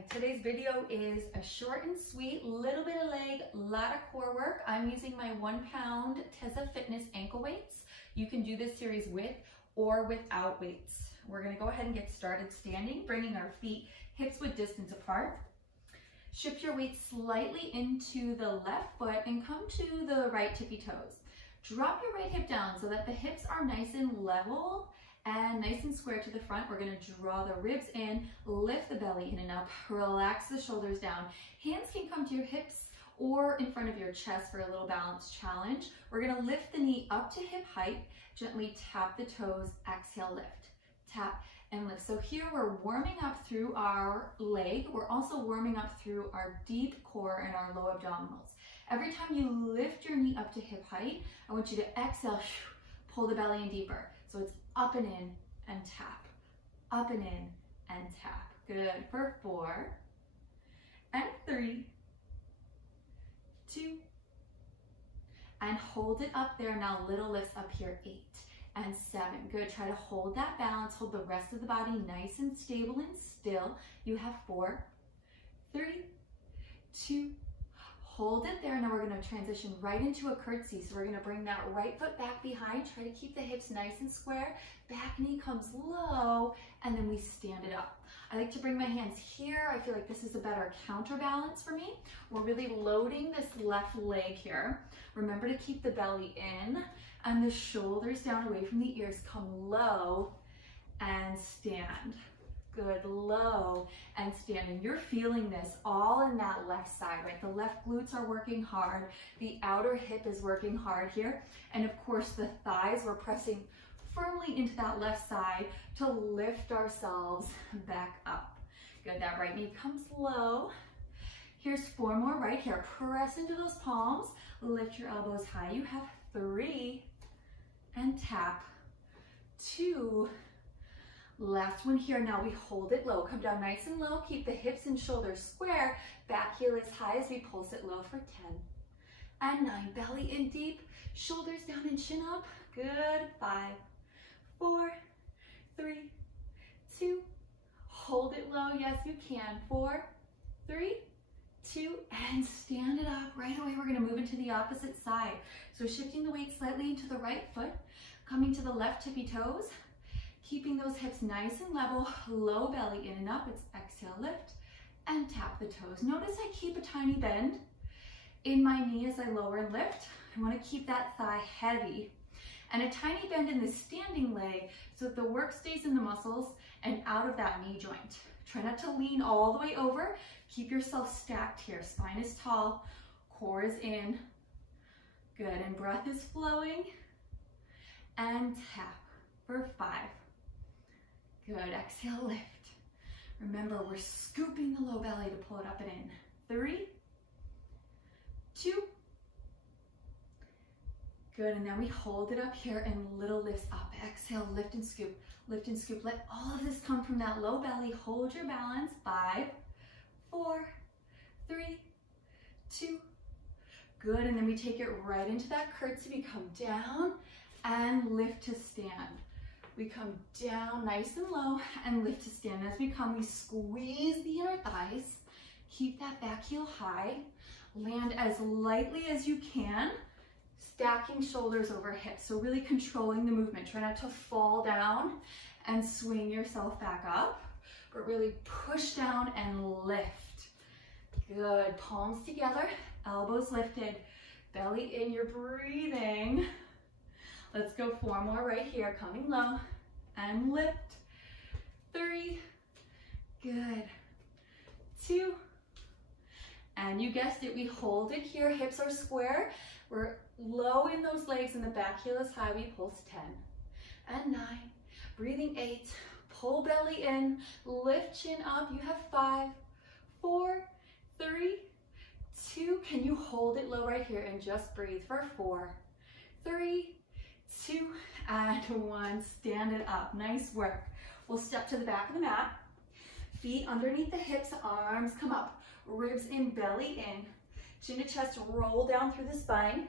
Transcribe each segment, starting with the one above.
Hi, today's video is a short and sweet, little bit of leg, lot of core work. I'm using my 1 pound Tezza Fitness ankle weights. You can do this series with or without weights. We're gonna go ahead and get started standing, bringing our feet hips width distance apart. Shift your weight slightly into the left foot and come to the right tippy toes. Drop your right hip down so that the hips are nice and level and nice and square to the front. We're gonna draw the ribs in, lift the belly in and up, relax the shoulders down. Hands can come to your hips or in front of your chest for a little balance challenge. We're gonna lift the knee up to hip height, gently tap the toes, exhale, lift, tap and lift. So here we're warming up through our leg. We're also warming up through our deep core and our low abdominals. Every time you lift your knee up to hip height, I want you to exhale, pull the belly in deeper. So it's up and in and tap, up and in and tap. Good for 4 and 3, 2, and hold it up there. Now little lifts up here, 8 and 7. Good, try to hold that balance, hold the rest of the body nice and stable and still. You have 4, 3, 2, hold it there. Now we're gonna transition right into a curtsy. So we're gonna bring that right foot back behind, try to keep the hips nice and square, back knee comes low, and then we stand it up. I like to bring my hands here. I feel like this is a better counterbalance for me. We're really loading this left leg here. Remember to keep the belly in and the shoulders down away from the ears. Come low and stand. Good, low and stand. And you're feeling this all in that left side, right? The left glutes are working hard. The outer hip is working hard here. And of course the thighs, we're pressing firmly into that left side to lift ourselves back up. Good, that right knee comes low. Here's 4 more right here. Press into those palms, lift your elbows high. You have 3 and tap, 2, last one here. Now we hold it low, come down nice and low, keep the hips and shoulders square, back heel as high as we pulse it low for 10 and 9, belly in deep, shoulders down and chin up. Good, 5, 4, 3, 2, hold it low, yes you can, 4, 3, 2, and stand it up. Right away we're gonna move into the opposite side. So shifting the weight slightly into the right foot, coming to the left tippy toes, keeping those hips nice and level, low belly in and up. It's exhale, lift, and tap the toes. Notice I keep a tiny bend in my knee as I lower and lift. I wanna keep that thigh heavy. And a tiny bend in the standing leg so that the work stays in the muscles and out of that knee joint. Try not to lean all the way over. Keep yourself stacked here. Spine is tall, core is in. Good, and breath is flowing. And tap for 5. Good, exhale, lift. Remember, we're scooping the low belly to pull it up and in. 3, 2, good, and then we hold it up here and little lifts up. Exhale, lift and scoop, lift and scoop. Let all of this come from that low belly. Hold your balance. 5, 4, 3, 2, good, and then we take it right into that curtsy. We come down and lift to stand. We come down nice and low and lift to stand. As we come, we squeeze the inner thighs. Keep that back heel high. Land as lightly as you can, stacking shoulders over hips. So really controlling the movement. Try not to fall down and swing yourself back up, but really push down and lift. Good, palms together, elbows lifted, belly in, you're breathing. Let's go 4 more right here, coming low and lift. 3, good, 2, and you guessed it, we hold it here, hips are square. We're low in those legs and the back heel is high, we pulse 10 and 9, breathing 8, pull belly in, lift chin up, you have 5, 4, 3, 2, can you hold it low right here and just breathe for 4, 3, 2, and 1, stand it up, nice work. We'll step to the back of the mat, feet underneath the hips, arms come up, ribs in, belly in, chin to chest, roll down through the spine.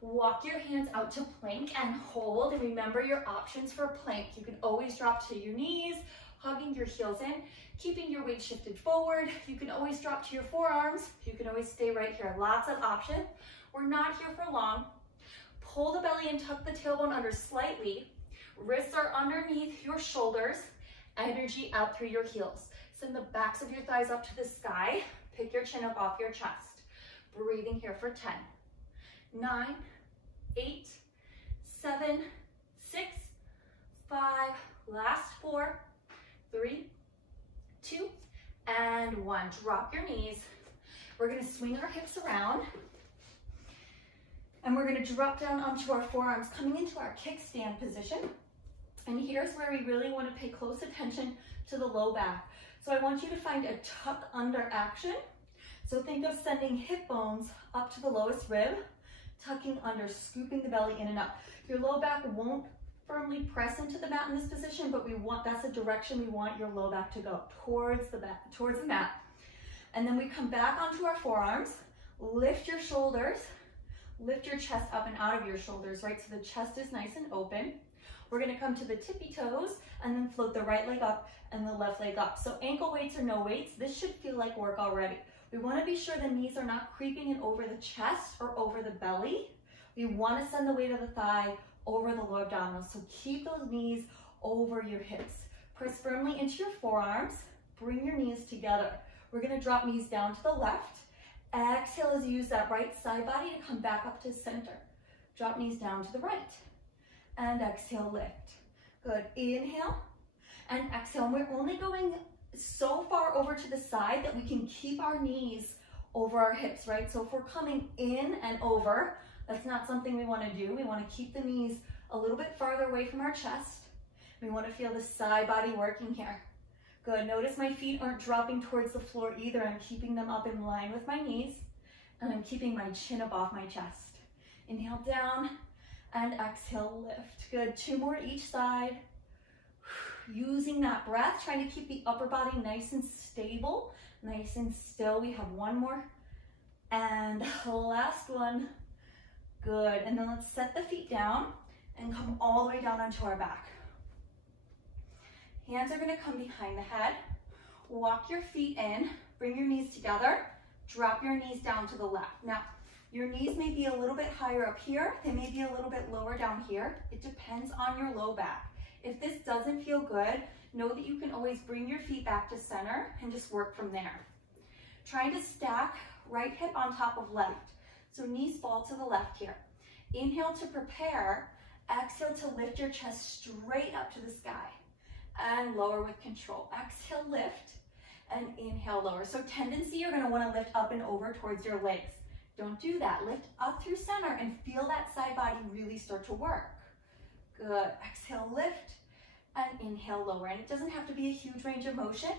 Walk your hands out to plank and hold, and remember your options for plank. You can always drop to your knees, hugging your heels in, keeping your weight shifted forward. You can always drop to your forearms. You can always stay right here. Lots of options. We're not here for long. Pull the belly and tuck the tailbone under slightly. Wrists are underneath your shoulders. Energy out through your heels. Send the backs of your thighs up to the sky. Pick your chin up off your chest. Breathing here for 10, 9, 8, 7, 6, 5, last 4, 3, 2, and 1. Drop your knees. We're gonna swing our hips around, and we're gonna drop down onto our forearms, coming into our kickstand position. And here's where we really wanna pay close attention to the low back. So I want you to find a tuck under action. So think of sending hip bones up to the lowest rib, tucking under, scooping the belly in and up. Your low back won't firmly press into the mat in this position, but that's the direction we want your low back to go, towards the mat. And then we come back onto our forearms, lift your shoulders, lift your chest up and out of your shoulders, right? So the chest is nice and open. We're gonna come to the tippy toes and then float the right leg up and the left leg up. So ankle weights or no weights, this should feel like work already. We wanna be sure the knees are not creeping in over the chest or over the belly. We wanna send the weight of the thigh over the lower abdominals. So keep those knees over your hips. Press firmly into your forearms. Bring your knees together. We're gonna drop knees down to the left. Exhale as you use that right side body to come back up to center. Drop knees down to the right. And exhale, lift. Good, inhale and exhale. And we're only going so far over to the side that we can keep our knees over our hips, right? So if we're coming in and over, that's not something we want to do. We want to keep the knees a little bit farther away from our chest. We want to feel the side body working here. Good, notice my feet aren't dropping towards the floor either. I'm keeping them up in line with my knees, and I'm keeping my chin up off my chest. Inhale down and exhale, lift. Good, 2 more each side. Using that breath, trying to keep the upper body nice and stable, nice and still. We have 1 more. And last one. Good, and then let's set the feet down and come all the way down onto our back. Hands are gonna come behind the head. Walk your feet in, bring your knees together, drop your knees down to the left. Now, your knees may be a little bit higher up here, they may be a little bit lower down here. It depends on your low back. If this doesn't feel good, know that you can always bring your feet back to center and just work from there. Trying to stack right hip on top of left. So knees fall to the left here. Inhale to prepare, exhale to lift your chest straight up to the sky and lower with control. Exhale, lift, and inhale, lower. So tendency, you're gonna wanna lift up and over towards your legs. Don't do that. Lift up through center and feel that side body really start to work. Good, exhale, lift, and inhale, lower. And it doesn't have to be a huge range of motion.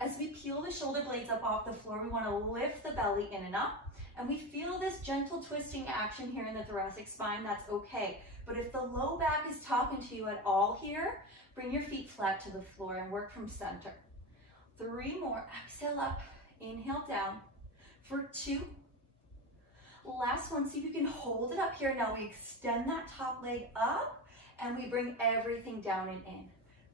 As we peel the shoulder blades up off the floor, we wanna lift the belly in and up. And we feel this gentle twisting action here in the thoracic spine, that's okay. But if the low back is talking to you at all here, bring your feet flat to the floor and work from center. 3 more, exhale up, inhale down for 2. Last one, see if you can hold it up here. Now we extend that top leg up and we bring everything down and in.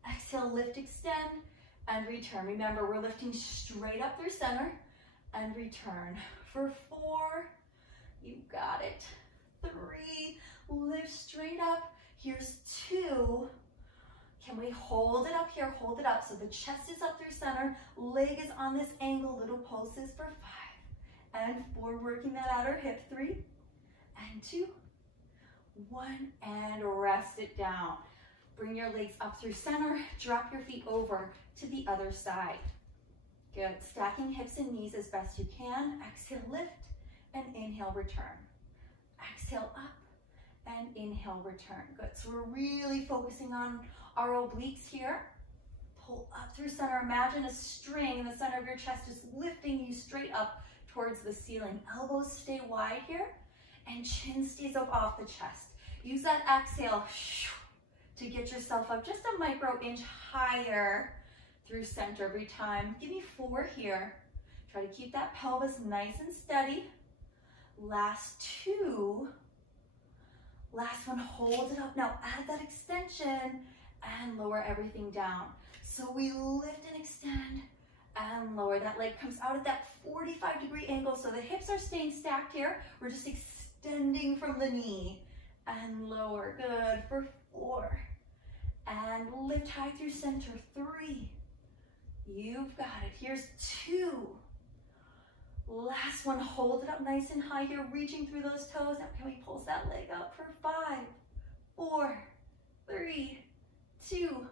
Exhale, lift, extend, and return. Remember, we're lifting straight up through center and return. For 4, you got it. 3, lift straight up. Here's 2. Can we hold it up here? Hold it up. So the chest is up through center, leg is on this angle, little pulses for 5 and 4, working that outer hip. 3 and 2, 1, and rest it down. Bring your legs up through center, drop your feet over to the other side. Good, stacking hips and knees as best you can. Exhale, lift, and inhale, return. Exhale, up, and inhale, return. Good, so we're really focusing on our obliques here. Pull up through center. Imagine a string in the center of your chest just lifting you straight up towards the ceiling. Elbows stay wide here, and chin stays up off the chest. Use that exhale to get yourself up just a micro inch higher through center every time. Give me 4 here. Try to keep that pelvis nice and steady. Last 2. Last one, hold it up. Now add that extension and lower everything down. So we lift and extend and lower. That leg comes out at that 45-degree angle. So the hips are staying stacked here. We're just extending from the knee and lower. Good for 4. And lift high through center. 3. You've got it. Here's 2. Last one. Hold it up nice and high here, reaching through those toes. Now can we pulse that leg up for 5, 4, 3, 2,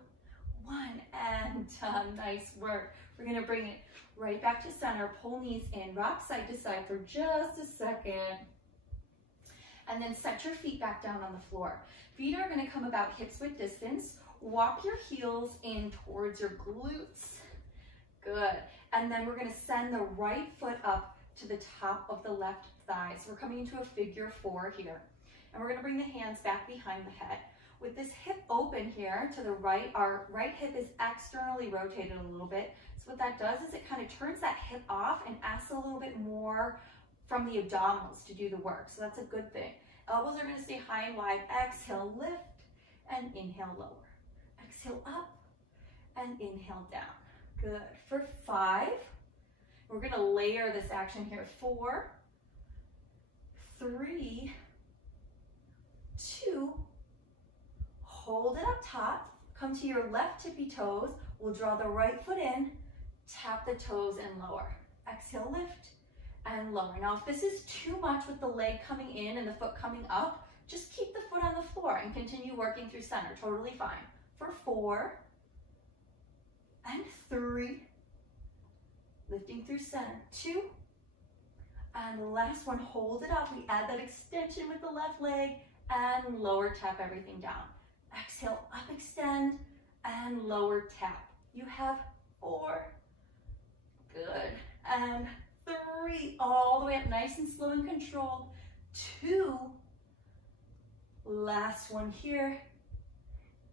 1, and done. Nice work. We're gonna bring it right back to center. Pull knees in, rock side to side for just a second. And then set your feet back down on the floor. Feet are gonna come about hips width distance. Walk your heels in towards your glutes. Good. And then we're gonna send the right foot up to the top of the left thigh. So we're coming into a figure 4 here. And we're gonna bring the hands back behind the head. With this hip open here to the right, our right hip is externally rotated a little bit. So what that does is it kind of turns that hip off and asks a little bit more from the abdominals to do the work. So that's a good thing. Elbows are going to stay high and wide. Exhale, lift, and inhale, lower. Exhale, up, and inhale, down. Good. For 5, we're going to layer this action here. 4, 3, 2, hold it up top, come to your left tippy toes. We'll draw the right foot in, tap the toes and lower. Exhale, lift and lower. Now, if this is too much with the leg coming in and the foot coming up, just keep the foot on the floor and continue working through center. Totally fine. For 4 and 3, lifting through center. 2, and the last one, hold it up. We add that extension with the left leg and lower, tap everything down. Exhale, up, extend, and lower, tap. You have 4. Good. And 3, all the way up, nice and slow and controlled. 2, last one here,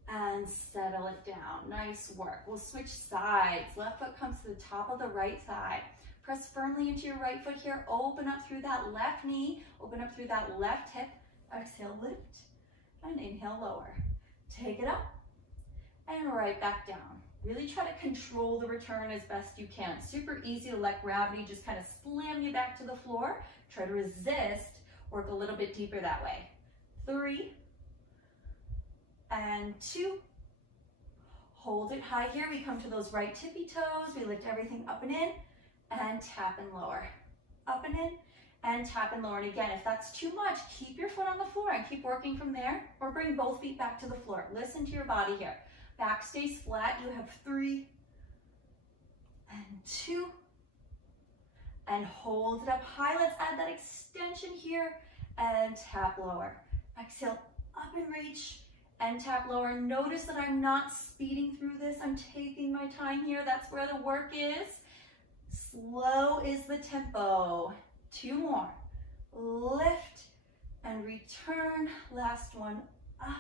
and settle it down. Nice work. We'll switch sides. Left foot comes to the top of the right thigh. Press firmly into your right foot here. Open up through that left knee. Open up through that left hip. Exhale, lift, and inhale, lower. Take it up and right back down. Really try to control the return as best you can. Super easy to let gravity just kind of slam you back to the floor. Try to resist, work a little bit deeper that way. 3 and 2. Hold it high here. We come to those right tippy toes. We lift everything up and in and tap and lower. Up and in and tap and lower. And again, if that's too much, keep your foot on the floor and keep working from there, or bring both feet back to the floor. Listen to your body here. Back stays flat. You have 3 and 2, and hold it up high. Let's add that extension here and tap lower. Exhale, up and reach and tap lower. Notice that I'm not speeding through this. I'm taking my time here. That's where the work is. Slow is the tempo. 2 more. Lift and return. Last one, up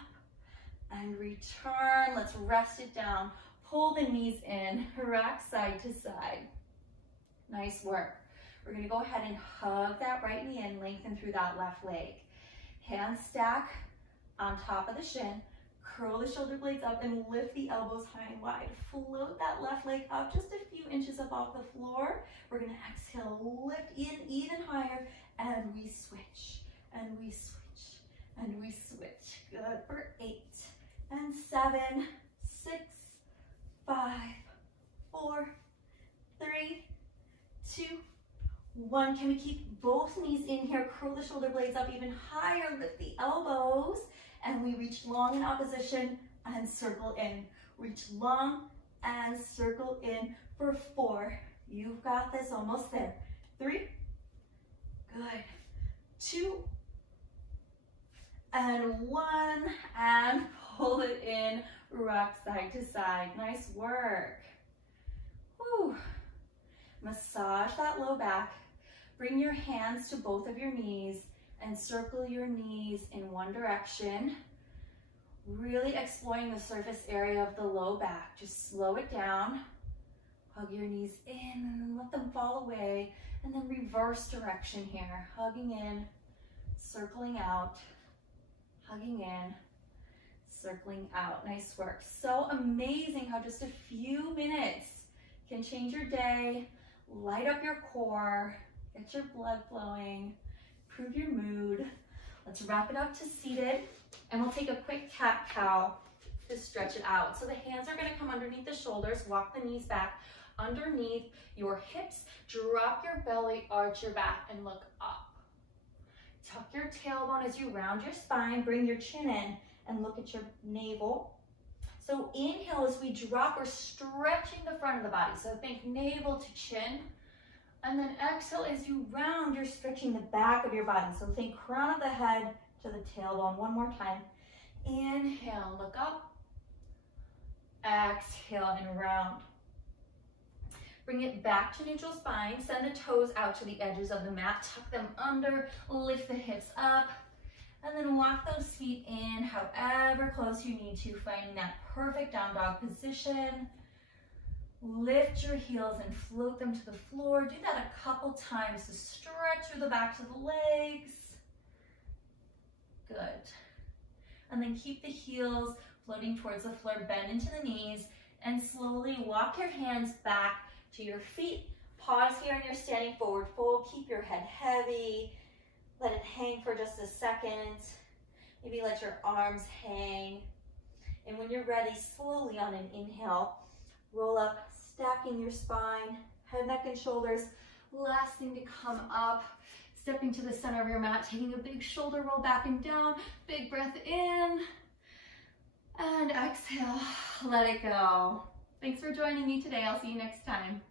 and return. Let's rest it down. Pull the knees in, rock side to side. Nice work. We're gonna go ahead and hug that right knee in, lengthen through that left leg. Hands stack on top of the shin. Curl the shoulder blades up and lift the elbows high and wide. Float that left leg up just a few inches up off the floor. We're gonna exhale, lift in even higher, and we switch, and we switch, and we switch. Good for 8 and 7, 6, 5, 4, 3, 2, 1. Can we keep both knees in here? Curl the shoulder blades up even higher, lift the elbows, and we reach long in opposition and circle in. Reach long and circle in for 4. You've got this, almost there. 3, good. 2, and 1, and pull it in, rock side to side. Nice work. Whew. Massage that low back. Bring your hands to both of your knees and circle your knees in one direction. Really exploring the surface area of the low back. Just slow it down. Hug your knees in and let them fall away. And then reverse direction here. Hugging in, circling out, hugging in, circling out. Nice work. So amazing how just a few minutes can change your day, light up your core, get your blood flowing, improve your mood. Let's wrap it up to seated, and we'll take a quick cat-cow to stretch it out. So the hands are gonna come underneath the shoulders, walk the knees back underneath your hips, drop your belly, arch your back, and look up. Tuck your tailbone as you round your spine, bring your chin in, and look at your navel. So inhale as we drop, we're stretching the front of the body. So think navel to chin. And then exhale as you round, you're stretching the back of your body. So think crown of the head to the tailbone. One more time. Inhale, look up. Exhale and round. Bring it back to neutral spine. Send the toes out to the edges of the mat. Tuck them under, lift the hips up. And then walk those feet in however close you need to, finding that perfect down dog position. Lift your heels and float them to the floor. Do that a couple times to stretch through the backs of the legs. Good. And then keep the heels floating towards the floor, bend into the knees, and slowly walk your hands back to your feet. Pause here in your standing forward fold. Keep your head heavy. Let it hang for just a second. Maybe let your arms hang. And when you're ready, slowly on an inhale, roll up, stacking your spine, head, neck, and shoulders. Last thing to come up, stepping to the center of your mat, taking a big shoulder roll back and down. Big breath in. And exhale, let it go. Thanks for joining me today. I'll see you next time.